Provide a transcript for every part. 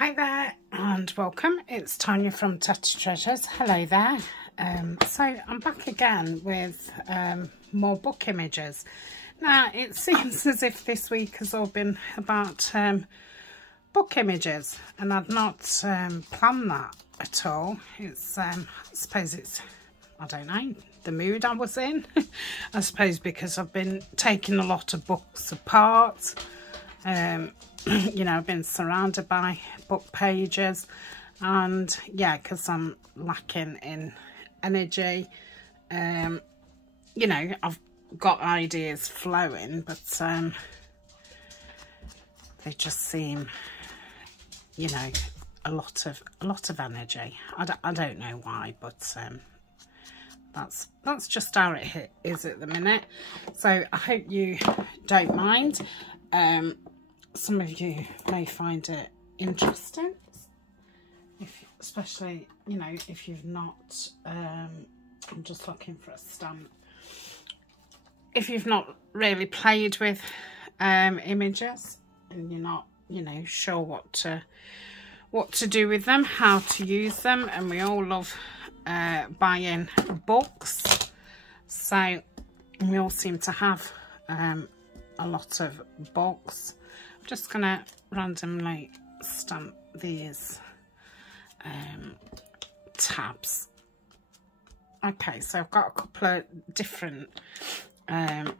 Hi there and welcome. It's Tania from Tatty Treasures. Hello there. So I'm back again with more book images. Now it seems as if this week has all been about book images, and I've not planned that at all. It's I suppose it's, I don't know, the mood I was in. I suppose because I've been taking a lot of books apart. You know, I've been surrounded by book pages, and yeah, because I'm lacking in energy. You know, I've got ideas flowing, but they just seem, you know, a lot of energy. I don't know why, but that's just how it is at the minute. So I hope you don't mind. Some of you may find it interesting, especially, you know, if you've not, I'm just looking for a stamp. If you've not really played with images and you're not, you know, sure what to do with them, how to use them, and we all love buying books, so we all seem to have a lot of books. I'm just gonna randomly stamp these tabs. Okay, so I've got a couple of different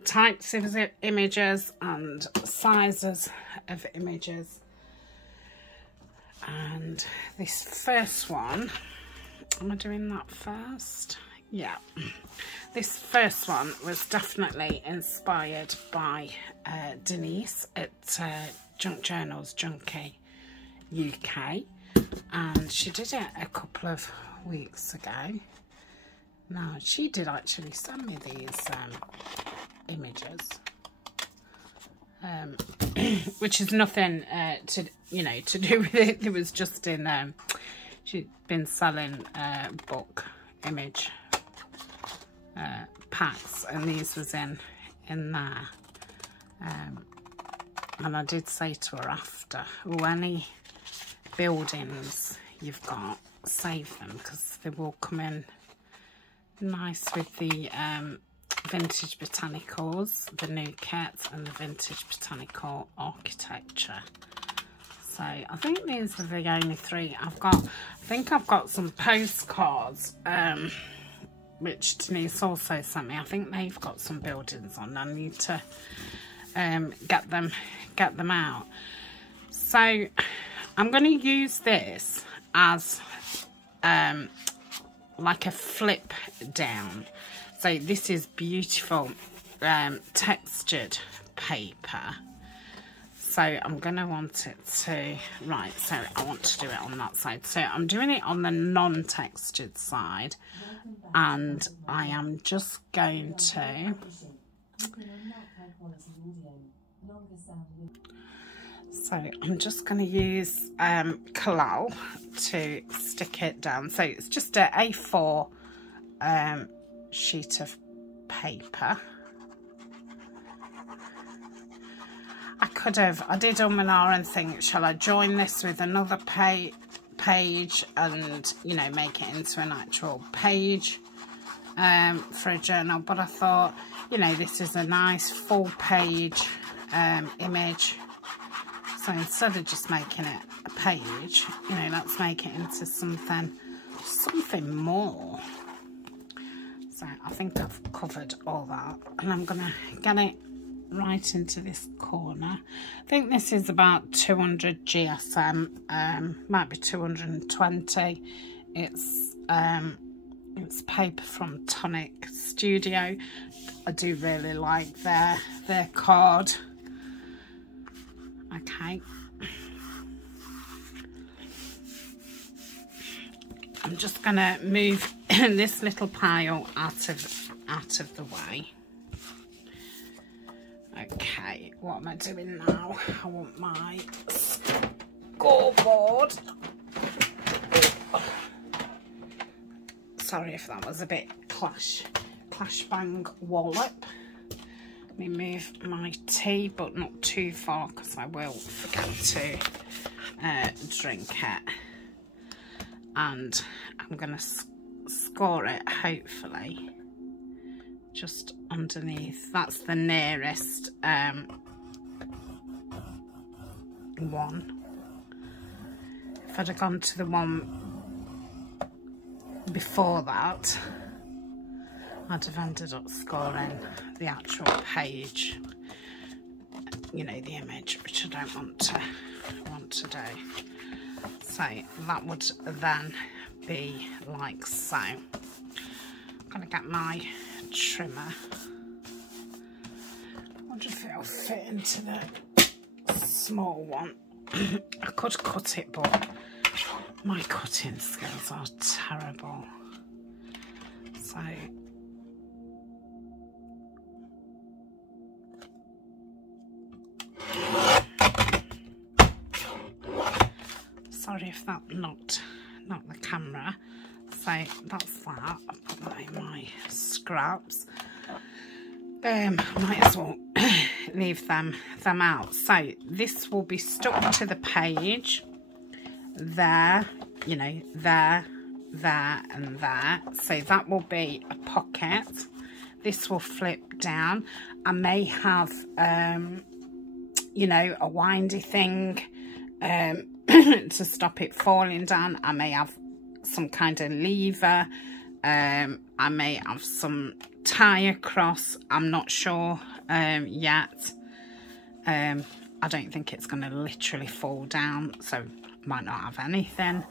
types of images and sizes of images, and this first one, am I doing that first? Yeah, this first one was definitely inspired by Denise at Junk Journals Junkie UK, and she did it a couple of weeks ago. Now she did actually send me these images, which is nothing to, you know, to do with it. It was just in she'd been selling book image packs, and these was in there, and I did say to her after, oh, any buildings you've got, save them, because they will come in nice with the vintage botanicals, the new kits, and the vintage botanical architecture. So I think these are the only three I've got. I think I've got some postcards which Denise also sent me. I think they've got some buildings on. I need to get them out. So I'm going to use this as like a flip down. So this is beautiful textured paper. So I'm going to want it to, right, so I want to do it on that side. So I'm doing it on the non-textured side, and I am just going to, so I'm just going to use Collal to stick it down. So it's just a A4 sheet of paper. I did and ah and think, shall I join this with another page and, you know, make it into an actual page for a journal, but I thought, you know, this is a nice full page image, so instead of just making it a page, you know, let's make it into something more. So I think I've covered all that, and I'm gonna get it right into this corner. I think this is about 200 GSM, might be 220. It's paper from Tonic Studio. I do really like their card. Okay, I'm just gonna move this little pile out of the way. Okay, what am I doing now? I want my scoreboard. Sorry if that was a bit clash bang wallop. Let me move my tea, but not too far, because I will forget to drink it, and I'm going to score it hopefully just underneath. That's the nearest one. If I'd have gone to the one before that, I'd have ended up scoring the actual page, you know, the image, which I don't want to do. So that would then be like so. I'm gonna get my trimmer. I wonder if it'll fit into the small one. I could cut it, but my cutting skills are terrible. So sorry if that knocked the camera. So that's that. I'll put that in my scraps. Might as well leave them out. So this will be stuck to the page there, you know, there, and there. So that will be a pocket. This will flip down. I may have you know, a windy thing to stop it falling down. I may have some kind of lever. I may have some tie across. I'm not sure yet. I don't think it's going to literally fall down, so might not have anything.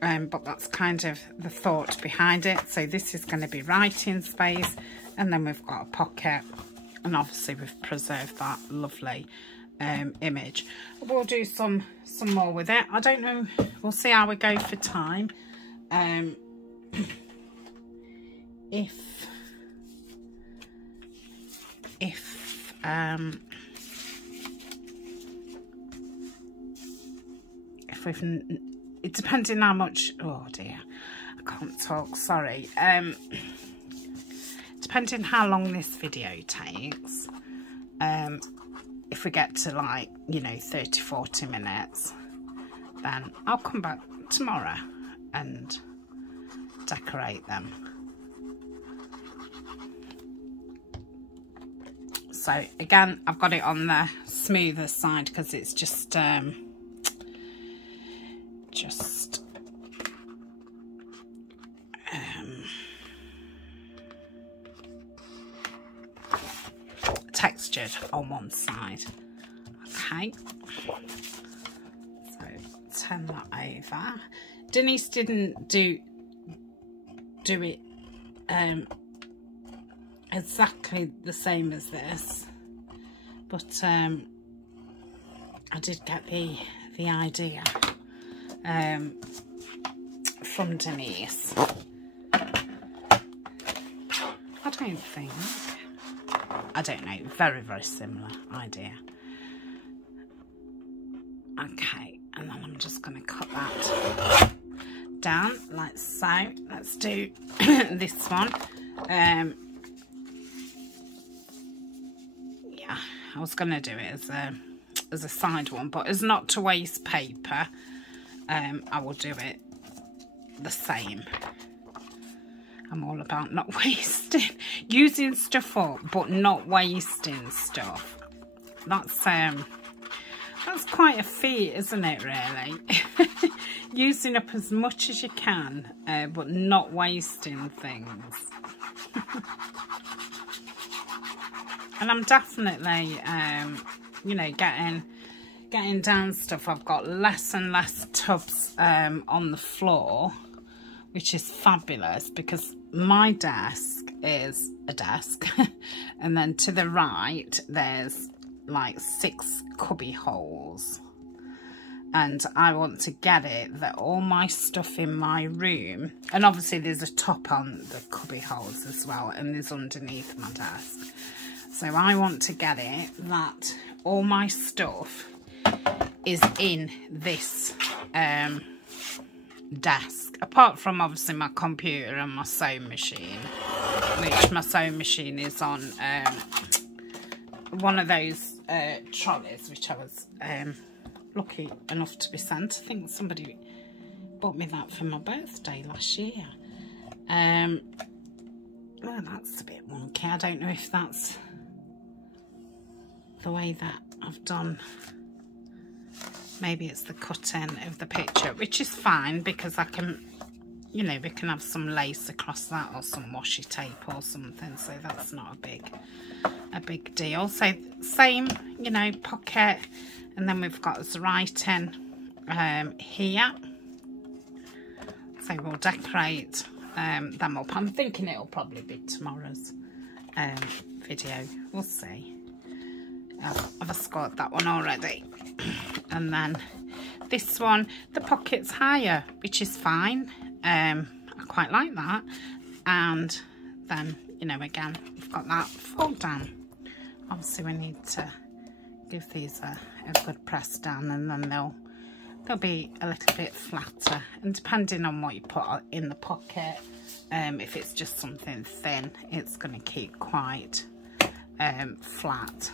But that's kind of the thought behind it. So this is going to be writing space, and then we've got a pocket, and obviously we've preserved that lovely image. We'll do some more with it. I don't know, we'll see how we go for time. If we've, it depends on how much, oh dear, I can't talk, sorry. Depending how long this video takes, if we get to, like, you know, 30-40 minutes, then I'll come back tomorrow and decorate them. So again, I've got it on the smoother side because it's just textured on one side. Okay, so turn that over. Denise didn't do it exactly the same as this, but I did get the idea from Denise. I don't know, very, very similar idea. Okay, and then I'm just going to cut that down like so. Let's do this one. Yeah, I was going to do it as a side one, but as not to waste paper, I will do it the same. I'm all about not wasting, using stuff up, but not wasting stuff. That's quite a feat, isn't it, really? Using up as much as you can, but not wasting things. And I'm definitely, you know, getting down stuff. I've got less and less tubs on the floor, which is fabulous because my desk is a desk and then to the right there's like 6 cubby holes, and I want to get it that all my stuff in my room, and obviously there's a top on the cubby holes as well, and there's underneath my desk, so I want to get it that all my stuff is in this desk, apart from obviously my computer and my sewing machine, which my sewing machine is on one of those trolleys which I was lucky enough to be sent. I think somebody bought me that for my birthday last year. Well, that's a bit wonky. I don't know if that's the way that I've done. Maybe it's the cutting of the picture, which is fine because I can, you know, we can have some lace across that or some washi tape or something, so that's not a big deal. So same, you know, pocket, and then we've got the writing here. So we'll decorate them up. I'm thinking it'll probably be tomorrow's video. We'll see. I've scored that one already. And then this one, the pocket's higher, which is fine. I quite like that. And then, you know, again, we've got that fold down. Obviously we need to give these a good press down, and then they'll be a little bit flatter, and depending on what you put in the pocket, if it's just something thin, it's going to keep quite flat.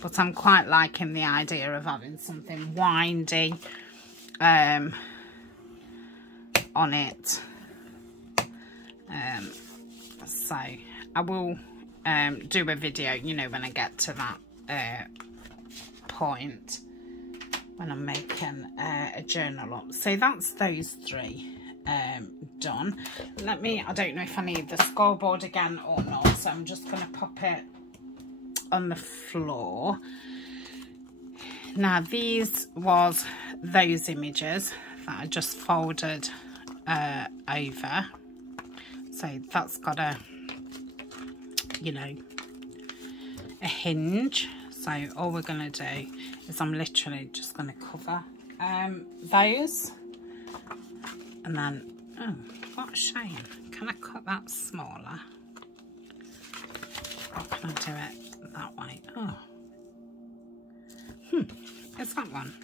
But I'm quite liking the idea of having something windy on it. So I will do a video, you know, when I get to that point, when I'm making a journal up. So that's those three done. I don't know if I need the scoreboard again or not, so I'm just going to pop it on the floor. Now these was those images that I just folded over. So that's got a, you know, a hinge. So all we're going to do is I'm literally just going to cover those, and then, oh, what a shame. Can I cut that smaller? Or can I do it that way? Oh, it's that one.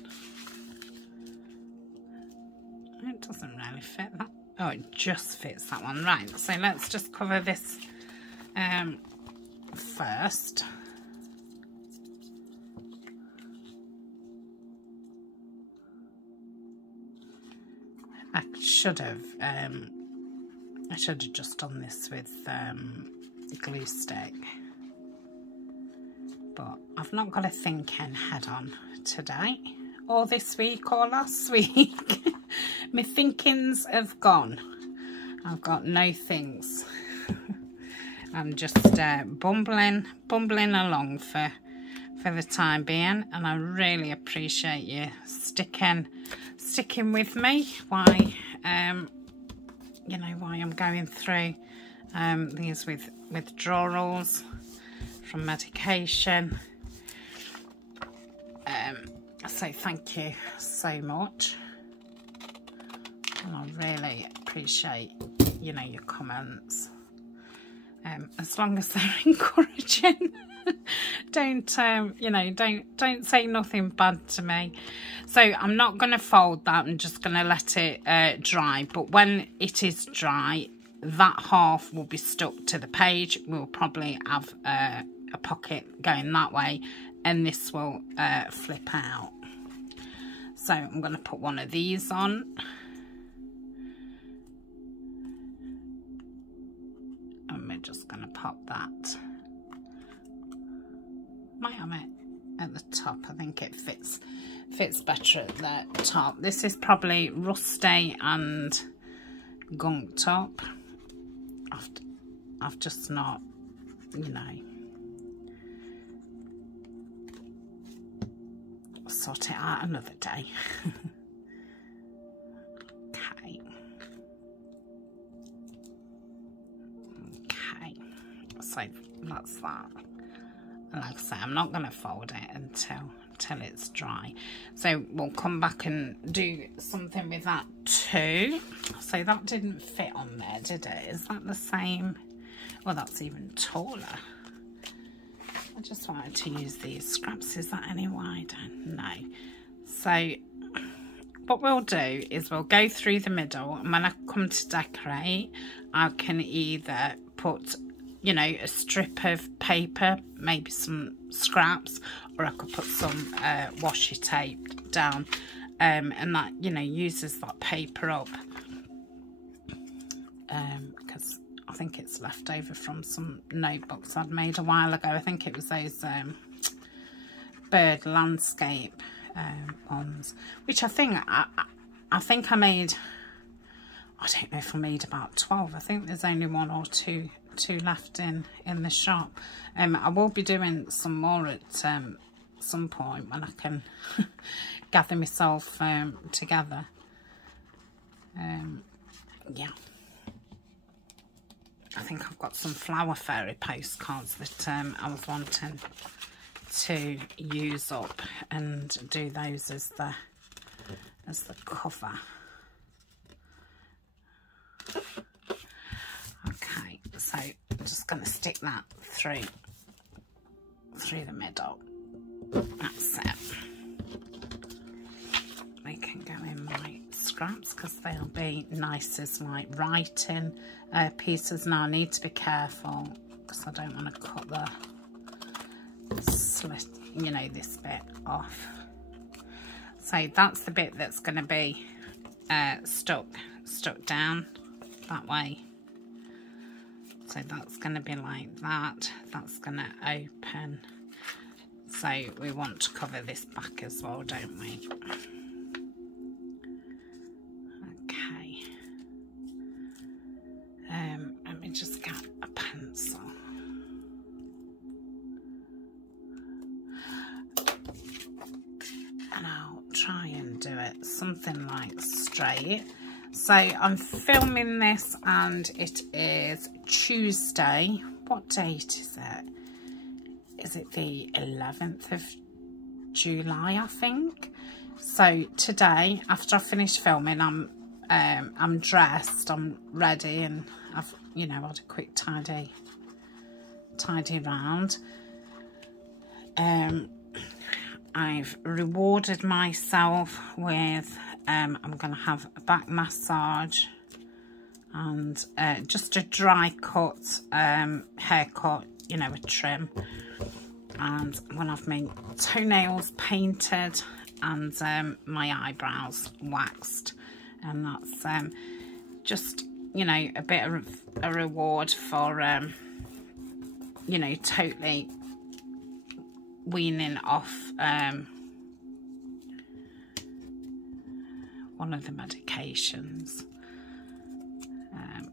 It doesn't really fit that. Oh, it just fits that one. Right, so let's just cover this first. I should have just done this with glue stick, but I've not got a thinking head on today, or this week, or last week. My thinkings have gone. I've got no things. I'm just bumbling along for the time being, and I really appreciate you sticking with me. Why you know, why I'm going through these with withdrawals from medication. So thank you so much, and I really appreciate, you know, your comments, as long as they're encouraging. Don't you know, don't say nothing bad to me. So I'm not going to fold that, I'm just going to let it dry. But when it is dry, that half will be stuck to the page. We'll probably have a pocket going that way, and this will flip out. So I'm going to put one of these on, and we're just going to pop that. Might have it at the top. I think it fits better at the top. This is probably rusty and gunked up. I've just not, you know, sort it out another day. Okay. So that's that. Like I say, I'm not going to fold it until it's dry. So we'll come back and do something with that too. So that didn't fit on there, did it? Is that the same? Well, that's even taller. I just wanted to use these scraps. Is that any wider? No. So what we'll do is we'll go through the middle, and when I come to decorate, I can either put, you know, a strip of paper, maybe some scraps, or I could put some washi tape down, and that, you know, uses that paper up, because I think it's left over from some notebooks I'd made a while ago. I think it was those bird landscape ones, which I think I made, I don't know if I made about 12. I think there's only one or two left in the shop. I will be doing some more at some point when I can gather myself together. Yeah, I think I've got some flower fairy postcards that I was wanting to use up and do those as the cover. Okay, so I'm just going to stick that through the middle. That's it. They can go in my scraps because they'll be nice as like writing pieces. Now I need to be careful because I don't want to cut the slit, you know, this bit off. So that's the bit that's going to be stuck down that way. So that's going to be like that. That's going to open. So we want to cover this back as well, don't we? Okay. Let me just get a pencil. And I'll try and do it something like straight. So I'm filming this and it is Tuesday. What date is it? Is it the 11th of July, I think? So today, after I finish filming, I'm dressed, I'm ready, and I've, you know, had a quick tidy round. I've rewarded myself with I'm going to have a back massage and just a dry cut haircut, you know, a trim, and I'm going to have my toenails painted and my eyebrows waxed, and that's just, you know, a bit of a reward for you know, totally weaning off one of the medications,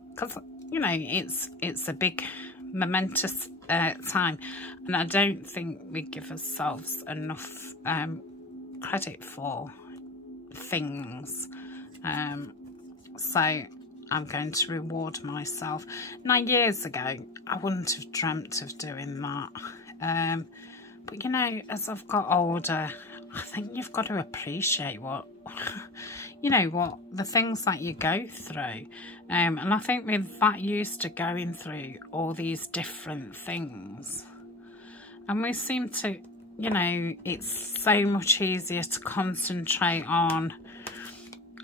because you know it's a big momentous time, and I don't think we give ourselves enough credit for things, so I'm going to reward myself. Now, years ago I wouldn't have dreamt of doing that, but you know, as I've got older, I think you've got to appreciate what you know, what the things that you go through, and I think we're that used to going through all these different things, and we seem to, you know, it's so much easier to concentrate on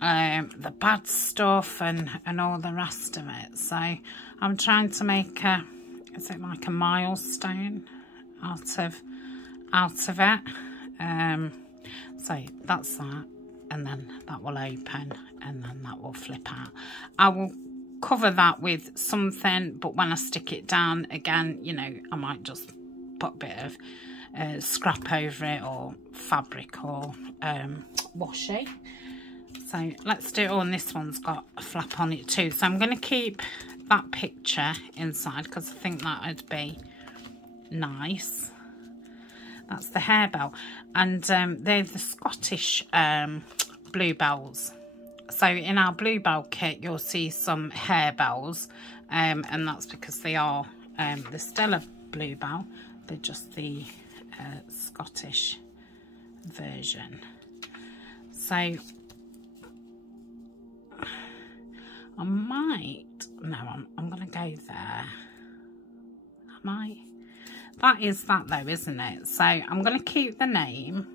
the bad stuff and all the rest of it. So I'm trying to make a, is it like a milestone out of it? So that's that, and then that will open, and then that will flip out. I will cover that with something, but when I stick it down again, you know, I might just put a bit of scrap over it, or fabric, or washi. So let's do it. Oh, and this one's got a flap on it too, so I'm going to keep that picture inside because I think that would be nice. That's the harebell, and they're the Scottish bluebells. So in our bluebell kit you'll see some harebells, and that's because they are they're still a bluebell, they're just the Scottish version. So I might, no, I'm gonna go there. Am I? That is that though, isn't it? So I'm going to keep the name.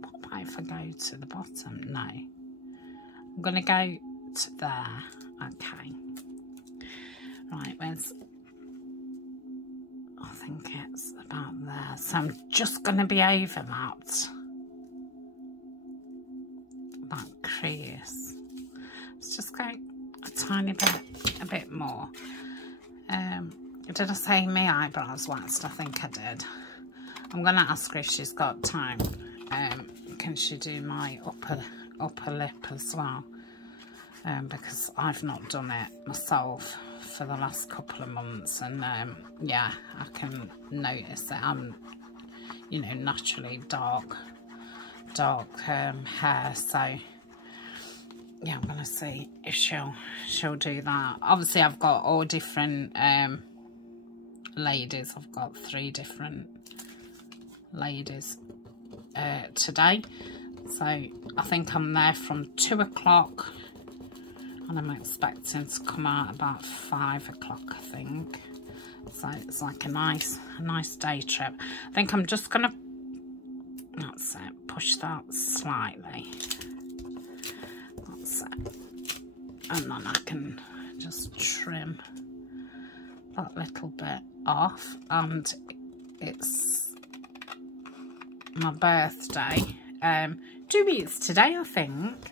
What about if I go to the bottom? No. I'm going to go to there. Okay. Right, where's think it's about there. So I'm just going to be over that crease. Let's just go a tiny bit, a bit more. Did I say my eyebrows waxed? I think I did. I'm going to ask her if she's got time. Can she do my upper lip as well? Because I've not done it myself for the last couple of months, and yeah, I can notice that I'm, you know, naturally dark hair, so yeah, I'm gonna see if she'll do that. Obviously I've got all different ladies. I've got 3 different ladies today, so I think I'm there from 2 o'clock, and I'm expecting to come out about 5 o'clock, I think. So it's like a nice day trip. I think I'm just gonna, that's it, push that slightly. That's it. And then I can just trim that little bit off. And it's my birthday. 2 weeks today, I think.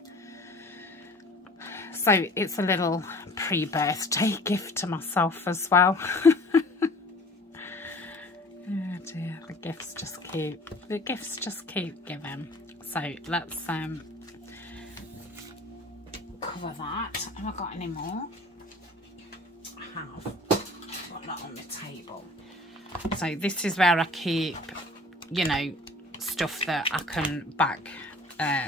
So it's a little pre-birthday gift to myself as well. Oh dear, the gifts just keep giving. So let's cover that. Have I got any more? I have. Got that on the table. So this is where I keep, you know, stuff that I can back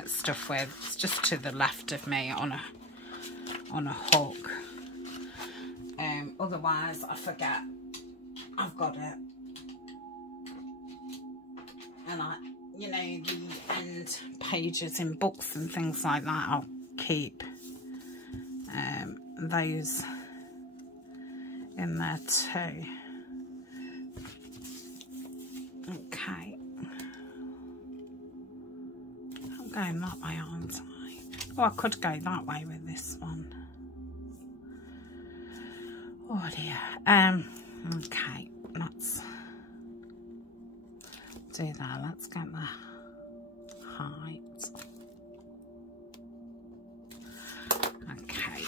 stuff with. It's just to the left of me on a hook. Otherwise I forget I've got it, and I, you know, the end pages in books and things like that, I'll keep those in there too. Okay, I'm going that way, aren't I? Oh, I could go that way with this one. Oh dear. Okay, let's do that. Let's get the height. Okay.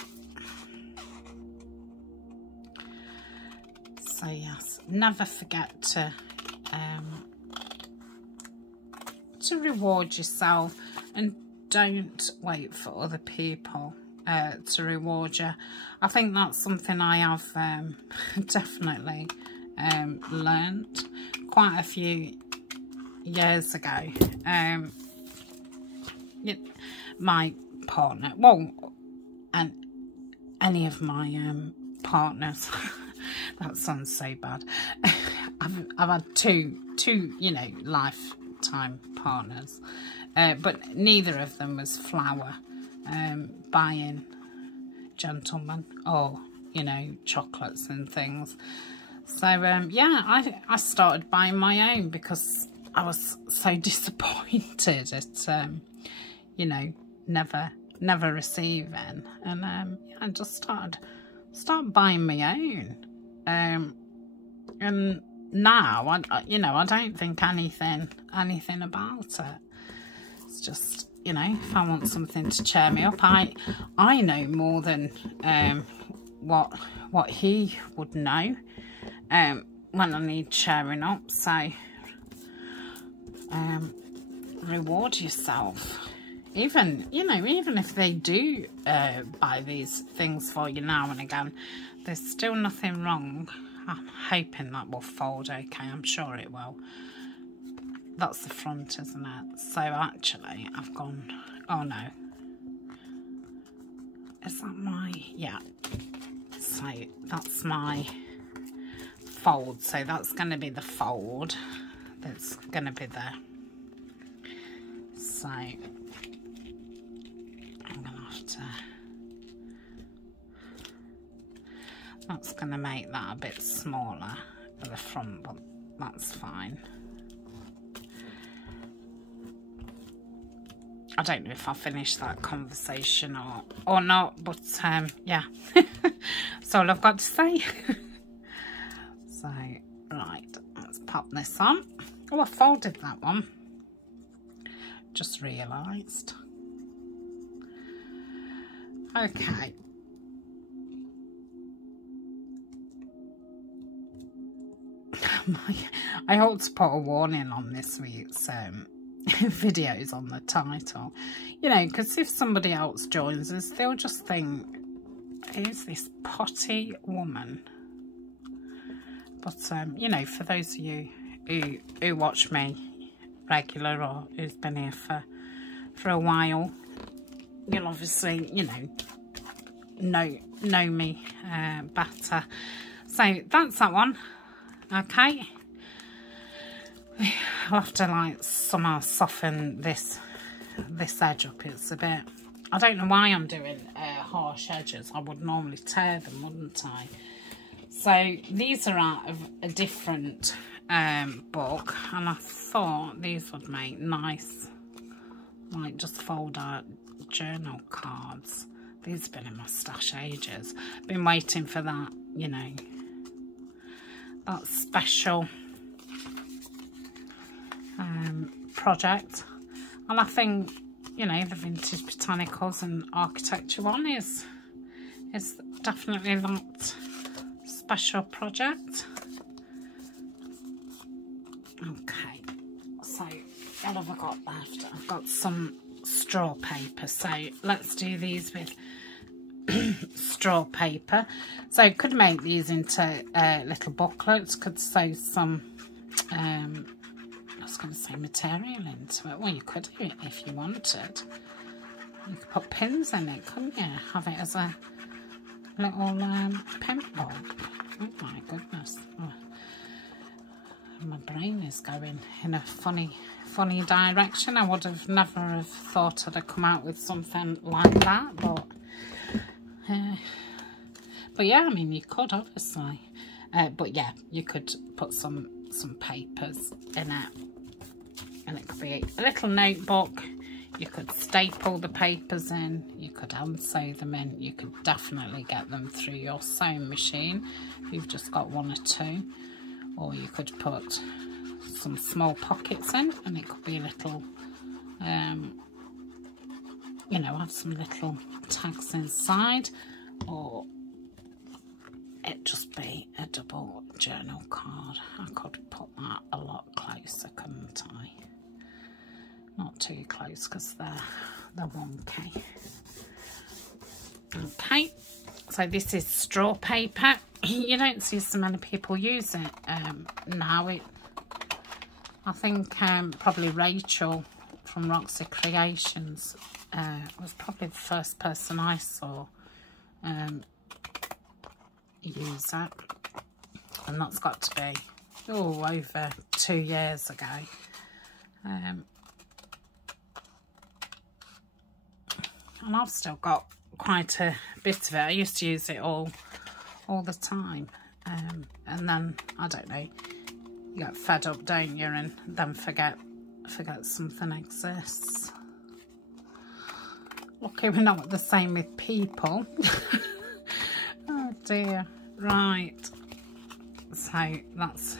So yes, never forget to reward yourself, and don't wait for other people to reward you. I think that's something I have definitely learnt quite a few years ago. My partner, well, and any of my partners, that sounds so bad. I've had two, you know, lifetime partners, but neither of them was flower buying gentlemen, or, you know, chocolates and things. So yeah, I started buying my own because I was so disappointed at you know, never receiving, and yeah, I just started buying my own, and now you know, I don't think anything about it. It's just, you know, if I want something to cheer me up, I know more than what he would know when I need cheering up. So reward yourself. Even, you know, even if they do buy these things for you now and again, there's still nothing wrong. I'm hoping that will fold okay. I'm sure it will. That's the front, isn't it? So actually, I've gone, oh no. Is that my, yeah. So that's my fold. So that's going to be the fold. That's going to be there. So I'm going to have to, that's going to make that a bit smaller at the front, but that's fine. I don't know if I finished that conversation or not, but yeah, that's all I've got to say. So, right, this on. Oh, I folded that one. Just realised. Okay. I ought to put a warning on this week's videos on the title. You know, because if somebody else joins us, they'll just think, who's this potty woman? But, you know, for those of you who watch me regular or who's been here for a while, you'll obviously, you know me better. So that's that one. Okay, I'll have to like somehow soften this edge up. It's a bit, I don't know why I'm doing harsh edges. I would normally tear them, wouldn't I? So these are out of a different book, and I thought these would make nice, like, just fold out journal cards. These have been in my stash ages. Been waiting for that, you know, that special project. And I think, you know, the Vintage Botanicals and Architecture one is definitely that special project. Okay, so what have I got left? I've got some straw paper, so let's do these with straw paper. So could make these into little booklets, could sew some I was going to say material into it. Well, you could do it if you wanted. You could put pins in it, couldn't you? Have it as a little pen book. Oh my goodness. Oh, my brain is going in a funny direction. I would have never have thought I'd have come out with something like that, but yeah, I mean, you could obviously, but yeah, you could put some papers in it, and it could be a little notebook. You could staple the papers in, you could unsew them in, you could definitely get them through your sewing machine if you've just got one or two, or you could put some small pockets in, and it could be a little, you know, have some little tags inside, or it just be a double journal card. I could put that a lot closer, couldn't I? Not too close because they're wonky. Okay, so this is straw paper. You don't see so many people use it now. I think probably Rachel from Roxy Creations was probably the first person I saw use it, and that's got to be over 2 years ago. And I've still got quite a bit of it. I used to use it all the time, and then I don't know, you get fed up, don't you, and then forget something exists. Lucky we're not the same with people. Oh dear. Right, so that's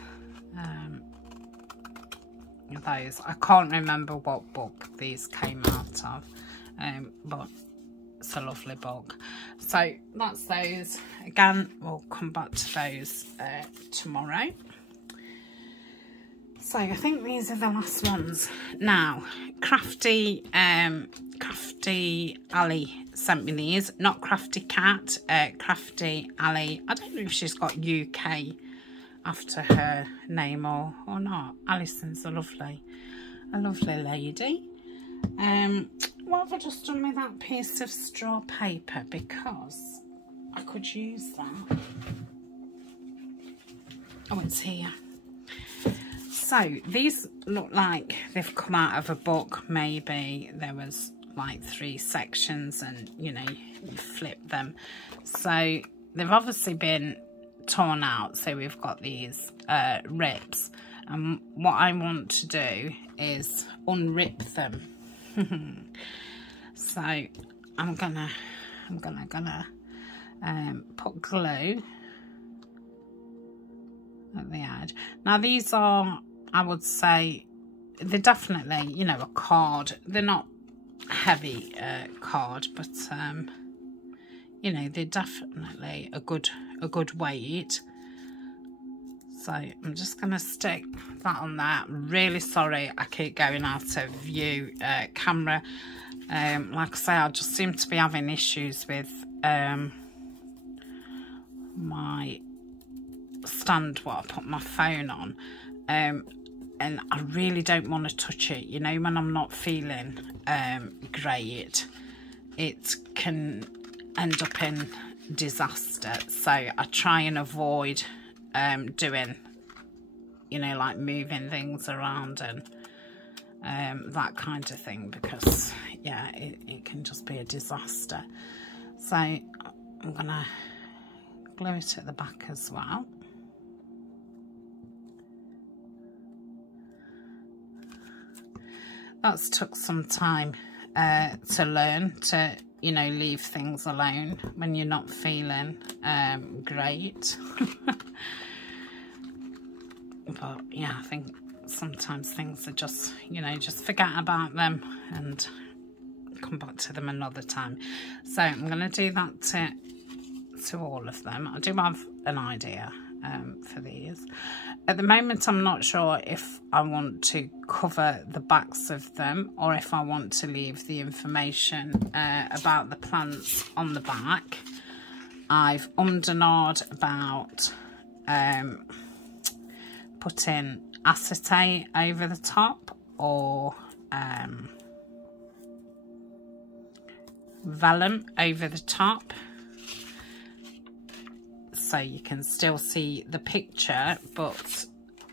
those. I can't remember what book these came out of, but it's a lovely book. So that's those. Again, we'll come back to those tomorrow. So I think these are the last ones. Now, Crafty Ali sent me these. Not Crafty Cat, Crafty Ali. I don't know if she's got UK after her name or not. Alison's a lovely lady. What have I just done with that piece of straw paper? Because I could use that. Oh, it's here. So these look like they've come out of a book. Maybe there was like 3 sections, and you know, you flip them. So they've obviously been torn out. So we've got these rips, and what I want to do is unrip them. So I'm gonna put glue at the edge. Now these are, I would say, they're definitely, you know, a card. They're not heavy card, but you know, they're definitely a good weight. So I'm just going to stick that on there. I'm really sorry I keep going out of view camera. Like I say, I just seem to be having issues with my stand, what I put my phone on. And I really don't want to touch it. You know, when I'm not feeling great, it can end up in disaster. So I try and avoid doing, you know, like moving things around and that kind of thing, because yeah, it can just be a disaster. So I'm gonna glue it at the back as well. That's took some time to learn to, you know, leave things alone when you're not feeling great. But yeah, I think sometimes things are just, you know, just forget about them and come back to them another time. So I'm going to do that to all of them. I do have an idea for these. At the moment, I'm not sure if I want to cover the backs of them or if I want to leave the information about the plants on the back. I've ummed and ahed about putting acetate over the top or vellum over the top, so you can still see the picture, but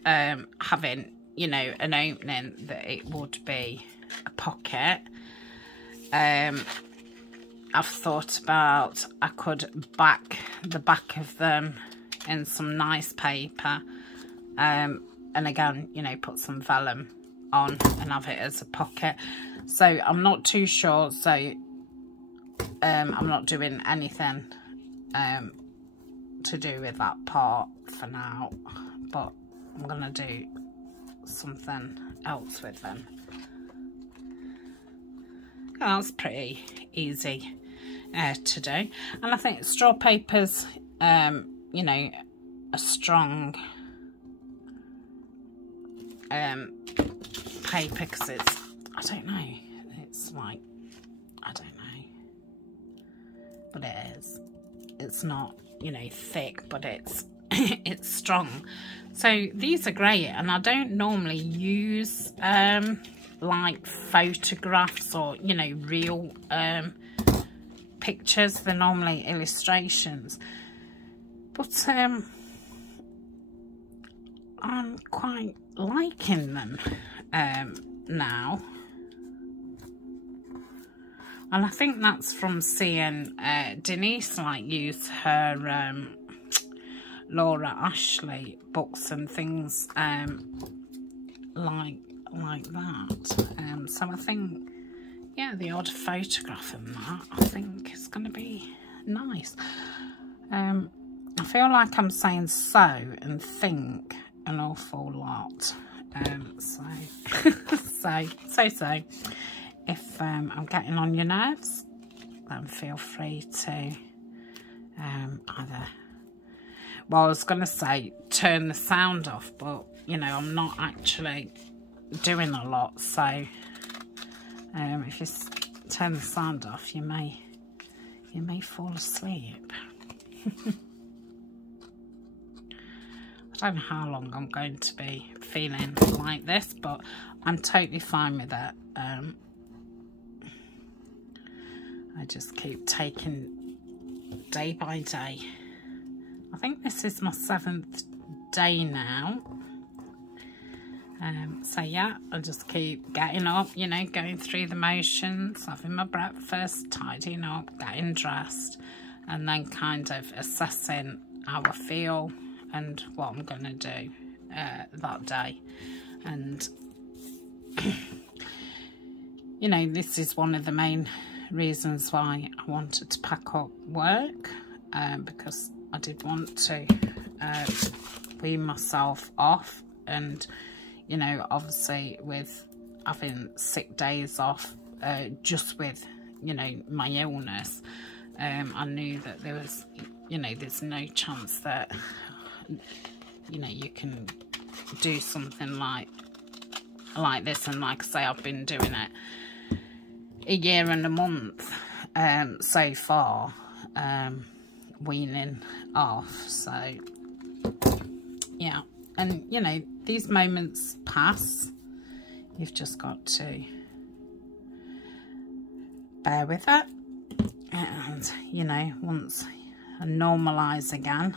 having, you know, an opening that it would be a pocket. I've thought about, I could back the back of them in some nice paper, and again, you know, put some vellum on and have it as a pocket. So I'm not too sure, so I'm not doing anything to do with that part for now, but I'm gonna do something else with them. That's pretty easy to do, and I think straw paper's you know, a strong paper, because it's, I don't know, it's like, I don't know, but it is, it's not, you know, thick, but it's it's strong. So these are great, and I don't normally use like photographs or, you know, real pictures. They're normally illustrations, but I'm quite liking them now, and I think that's from seeing Denise like use her Laura Ashley books and things like that. So I think, yeah, the odd photograph and that, I think is going to be nice. I feel like I'm saying so and think an awful lot. So if I'm getting on your nerves, then feel free to either, well, I was going to say turn the sound off, but you know, I'm not actually doing a lot, so if you turn the sound off, you may fall asleep. I don't know how long I'm going to be feeling like this, but I'm totally fine with it. I just keep taking day by day. I think this is my 7th day now. So yeah, I just keep getting up, you know, going through the motions, having my breakfast, tidying up, getting dressed, and then kind of assessing how I feel and what I'm going to do that day. And you know, this is one of the main reasons why I wanted to pack up work, because I did want to wean myself off. And, you know, obviously with having sick days off, just with, you know, my illness, I knew that there was, you know, there's no chance that, you know, you can do something like this. And like I say, I've been doing it a year and a month so far, weaning off. So yeah, and you know, these moments pass. You've just got to bear with it, and you know, once I normalise again,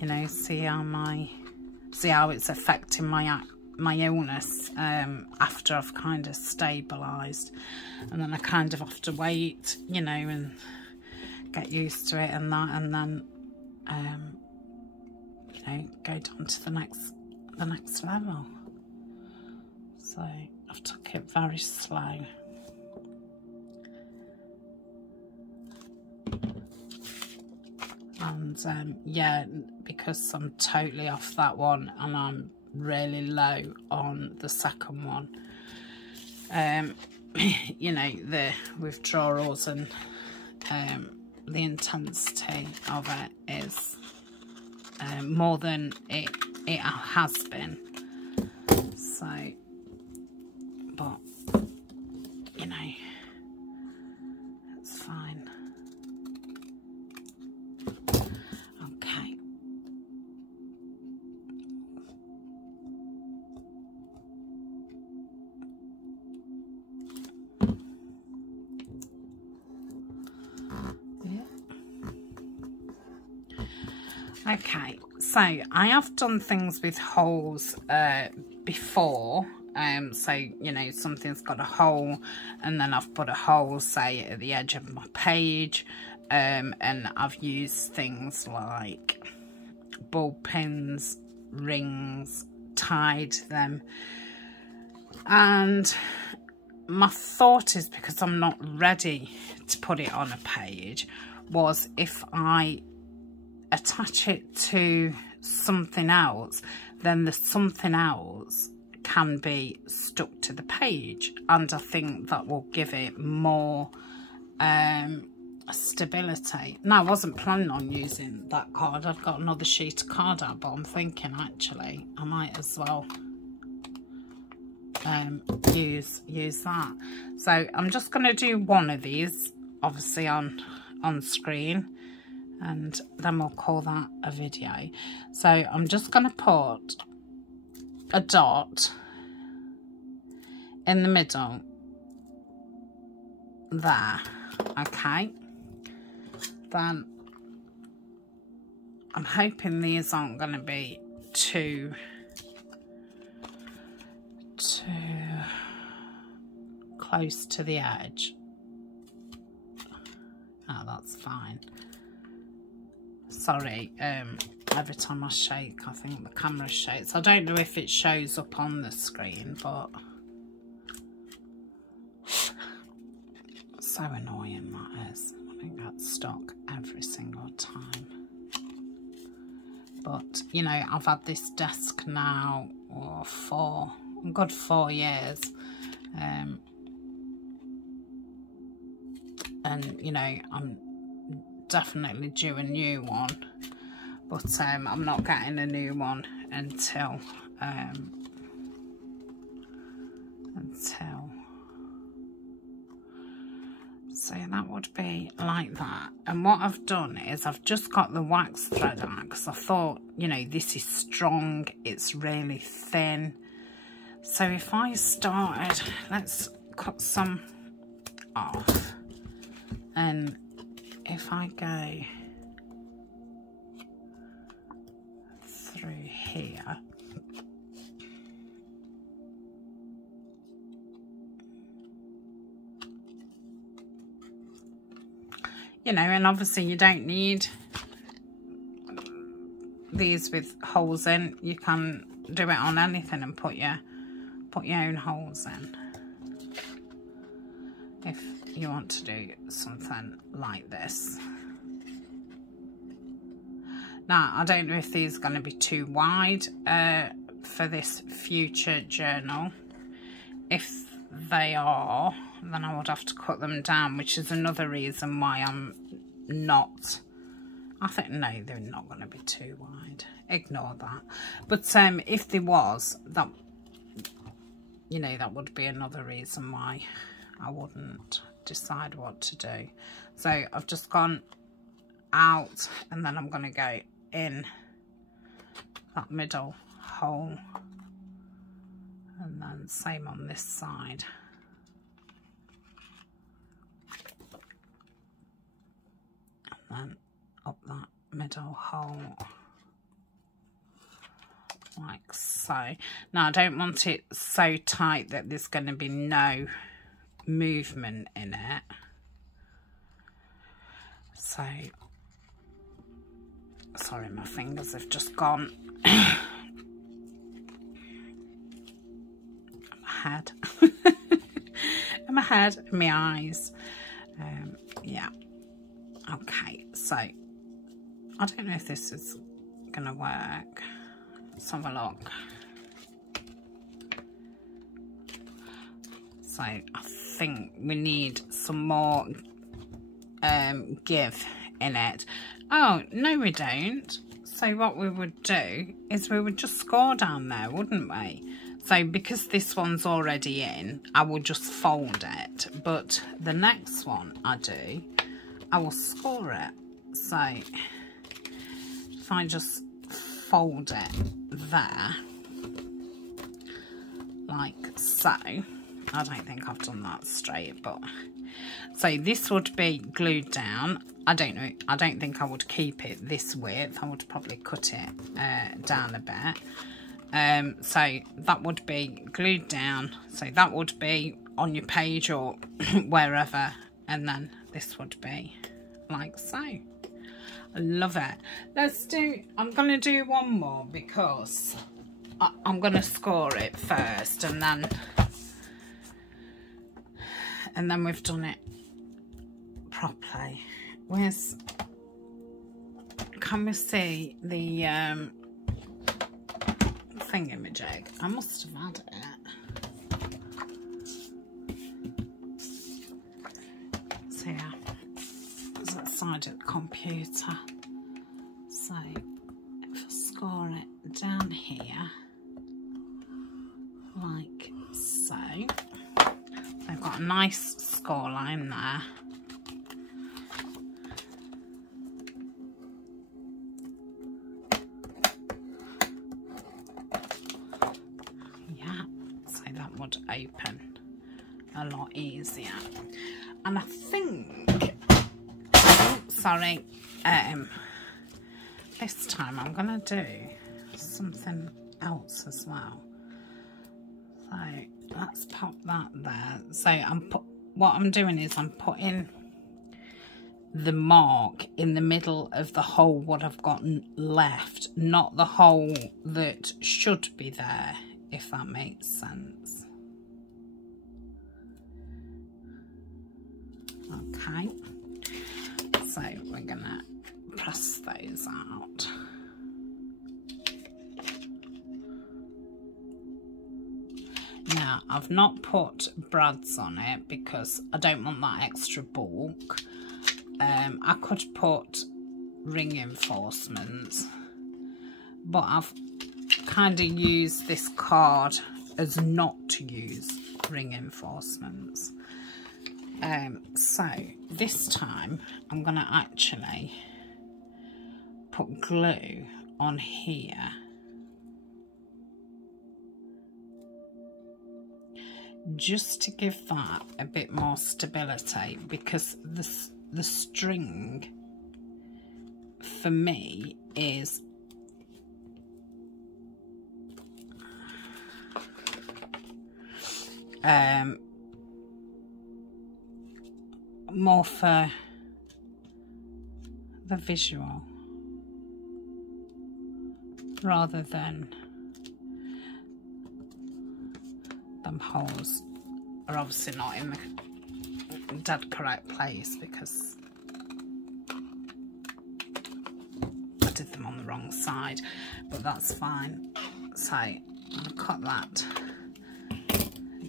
you know, see how it's affecting my illness after I've kind of stabilised. And then I kind of have to wait, you know, and get used to it and that, and then you know, go down to the next level. So I've took it very slow. And yeah, because I'm totally off that one and I'm really low on the second one, you know, the withdrawals and the intensity of it is more than it has been. So, but you know, it's fine. Okay. Okay, so I have done things with holes before. So, you know, something's got a hole and then I've put a hole, say, at the edge of my page, and I've used things like ball pins, rings, tied them. And my thought is, because I'm not ready to put it on a page, was if I attach it to something else, then the something else can be stuck to the page, and I think that will give it more stability. Now, I wasn't planning on using that card. I've got another sheet of card out, but I'm thinking actually I might as well use that. So I'm just going to do one of these, obviously on screen, and then we'll call that a video. So I'm just going to put a dot in the middle there. Okay, then I'm hoping these aren't going to be too close to the edge. Oh, that's fine. Sorry, every time I shake, I think the camera shakes. I don't know if it shows up on the screen, but so annoying that is. I think that's stuck every single time. But, you know, I've had this desk now for a good 4 years. And, you know, I'm definitely due a new one, but I'm not getting a new one until so that would be like that. And what I've done is I've just got the wax thread on, because I thought, you know, this is strong, it's really thin. So if I started, let's cut some off, and if I go through here, you know, and obviously you don't need these with holes in. You can do it on anything and put your own holes in if you want to do something like this. Now, I don't know if these are going to be too wide for this future journal. If they are, then I would have to cut them down, which is another reason why I'm not... I think, no, they're not going to be too wide. Ignore that. But if there was, that, you know, that would be another reason why I wouldn't decide what to do. So I've just gone out, and then I'm going to go in that middle hole, and then same on this side. And then up that middle hole like so. Now I don't want it so tight that there's going to be no movement in it, so sorry, my fingers have just gone head and my head and my eyes. Yeah, okay, so I don't know if this is gonna work. Let's have a look. So I think we need some more give in it. Oh, no we don't. So what we would do is we would just score down there, wouldn't we? So because this one's already in, I will just fold it. But the next one I do, I will score it. So if I just fold it there, like so. I don't think I've done that straight, but so this would be glued down. I don't know, I don't think I would keep it this width. I would probably cut it down a bit. So that would be glued down. So that would be on your page or wherever, and then this would be like so. I love it. Let's do, I'm going to do one more because I'm going to score it first, and then we've done it properly. Where's, can we see the thingamajig? I must have had it. So yeah, it's outside of the computer. So if I score it down here, like so. I've got a nice score line there. Yeah, so that would open a lot easier. And I think, oh, sorry, this time I'm going to do something else as well. So let's pop that there. So what I'm doing is I'm putting the mark in the middle of the hole what I've got left, not the hole that should be there, if that makes sense. Okay, so we're gonna press those out. Now, I've not put brads on it because I don't want that extra bulk. I could put ring reinforcements, but I've kind of used this card as not to use ring reinforcements. So this time I'm going to actually put glue on here. Just to give that a bit more stability, because the string for me is more for the visual rather than them holes are obviously not in the dead correct place, because did them on the wrong side, but that's fine. So I'm going to cut that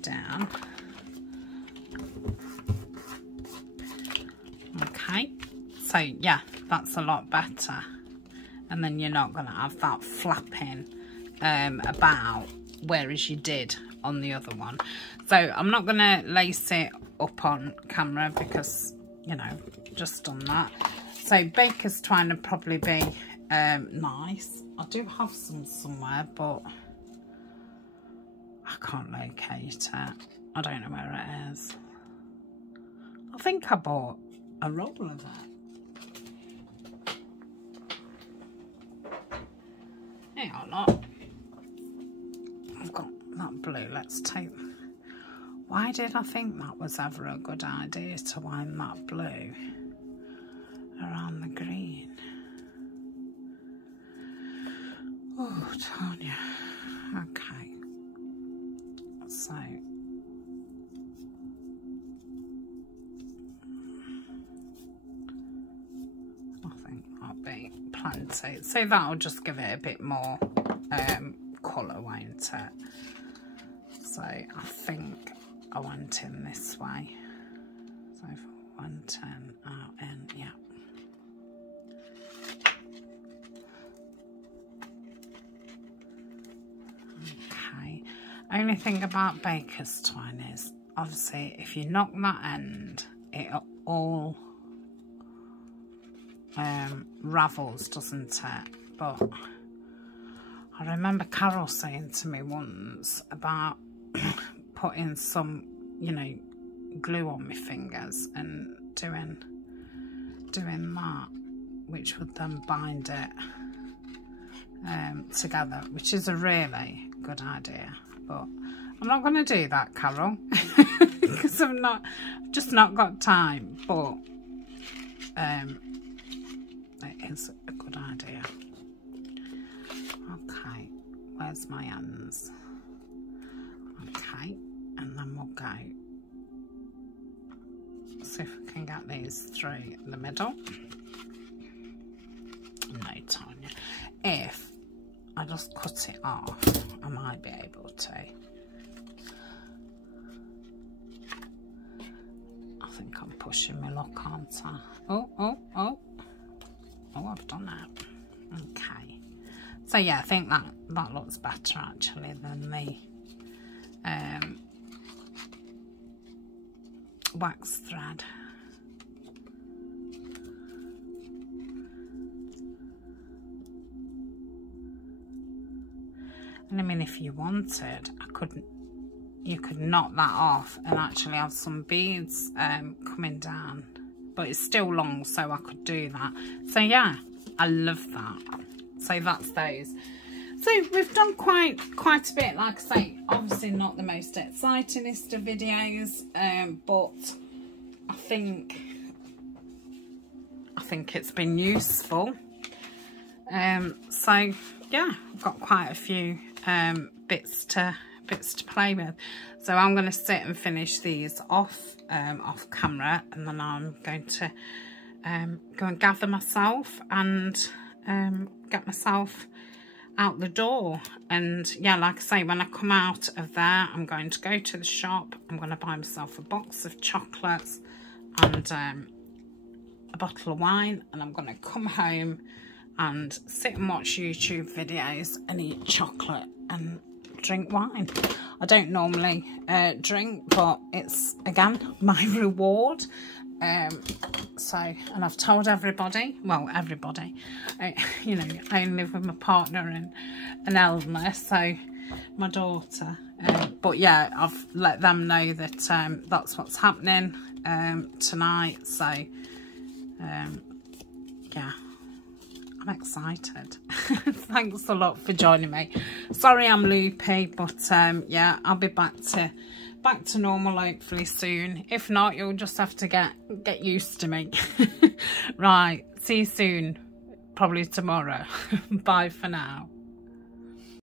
down. Okay, so yeah, that's a lot better, and then you're not going to have that flapping about, whereas you did on the other one. So I'm not going to lace it up on camera because, you know, just done that. So baker's twine would probably be nice. I do have some somewhere, but I can't locate it. I don't know where it is. I think I bought a roll of it. Hang on, look. I've got that blue. Let's take... Why did I think that was ever a good idea to wind that blue around the green? Oh, Tania. Okay. So... I think that'll be plenty. So that'll just give it a bit more colour, won't it? So I think I went in this way. So 110 out in, yeah. Okay. Only thing about baker's twine is, obviously, if you knock that end, it all ravels, doesn't it? But I remember Carol saying to me once about putting some, you know, glue on my fingers and doing that, which would then bind it together, which is a really good idea. But I'm not going to do that, Carol, because I've just not got time. But it is a good idea. Okay, where's my ends? Okay, and then we'll go. See if we can get these through the middle. No, Tania. If I just cut it off, I might be able to. I think I'm pushing my luck, aren't I? Oh, I've done that. Okay. So yeah, I think that looks better actually than the wax thread. And I mean, if you wanted, you could knock that off and actually have some beads coming down, but it's still long, so I could do that. So yeah, I love that. So that's those. So we've done quite a bit. Like I say, obviously not the most excitingest of videos, but I think it's been useful. So yeah, I've got quite a few bits to play with. So I'm going to sit and finish these off camera, and then I'm going to go and gather myself and get myself out the door. And yeah, like I say, when I come out of there, I'm going to go to the shop. I'm going to buy myself a box of chocolates and a bottle of wine, and I'm going to come home and sit and watch YouTube videos and eat chocolate and drink wine. I don't normally drink, but it's again my reward. So, and I've told everybody, well, everybody, you know, I only live with my partner and an elder, so my daughter, but yeah, I've let them know that that's what's happening tonight. So yeah, I'm excited. Thanks a lot for joining me. Sorry I'm loopy, but yeah, I'll be back to normal hopefully soon. If not, you'll just have to get used to me. Right, see you soon, probably tomorrow. Bye for now.